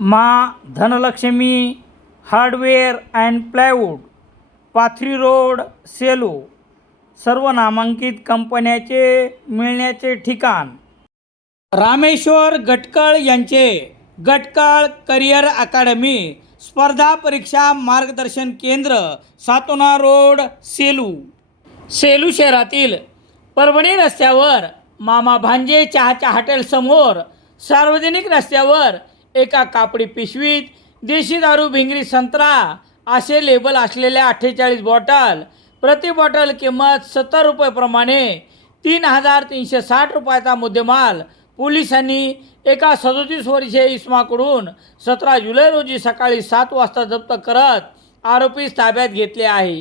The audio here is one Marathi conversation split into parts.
मा Dhanalakshmi hardware and plywood Pathri road Selu सर्व नामांकित कंपन्याचे मिळण्याचे ठिकाण. रामेश्वर गटकळ यांचे गटकळ करिअर अकादमी स्पर्धा परीक्षा मार्गदर्शन केंद्र सातोना रोड सेलू. सेलू शहरातील परभणी रस्त्यावर मामा भांजे चहाच्या हॉटेलसमोर सार्वजनिक रस्त्यावर एका कापडी पिशवीत देशी दारू भिंगरी संत्रा असे लेबल असलेल्या अठ्ठेचाळीस बॉटल. प्रति बॉटल किंमत सत्तर रुपयेप्रमाणे तीन हजार तीनशे साठ रुपयाचा मुद्देमाल पोलिसांनी एका सदोतीस वर्षीय इस्माकडून सतरा जुलै रोजी सकाळी सात वाजता जप्त करत आरोपीस ताब्यात घेतले आहे.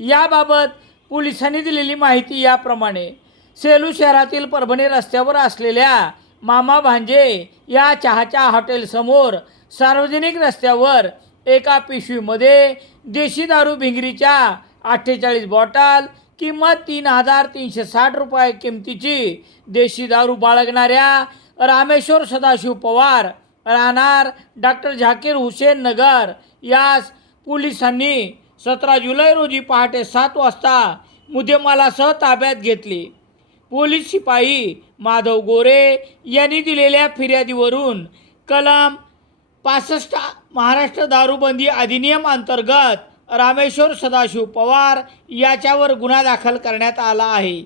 याबाबत पोलिसांनी दिलेली माहिती याप्रमाणे सेलू शहरातील परभणी रस्त्यावर असलेल्या मामा भांजे या चहाच्या हॉटेलसमोर सार्वजनिक रस्त्यावर एका पिशवीमध्ये देशी दारू भिंगरीच्या अठ्ठेचाळीस बॉटल किंमत तीन हजार तीनशे साठ रुपये किमतीची देशी दारू बाळगणाऱ्या रामेश्वर सदाशिव पवार राहणार डॉक्टर झाकीर हुसेन नगर यास पोलिसांनी सतरा जुलै रोजी पहाटे सात वाजता मुद्देमालासह ताब्यात घेतले. पोलीस शिपाई माधव गोरे यांनी दिलेल्या फिर्यादीवरून कलम पासष्ट महाराष्ट्र दारूबंदी अधिनियम अंतर्गत रामेश्वर सदाशिव पवार याच्यावर गुन्हा दाखल करण्यात आला आहे.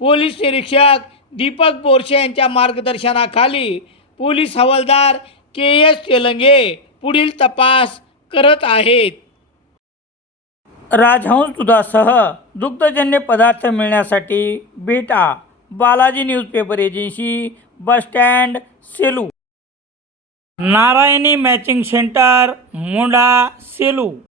पोलीस निरीक्षक दीपक बोरशे यांच्या मार्गदर्शनाखाली पोलीस हवालदार के एस तेलंगे पुढील तपास करत आहेत. राजहंस दुधासह दुग्धजन्य पदार्थ मिळण्यासाठी भेटा Balaji newspaper agency bus stand Selu. Narayani matching centre Munda Selu.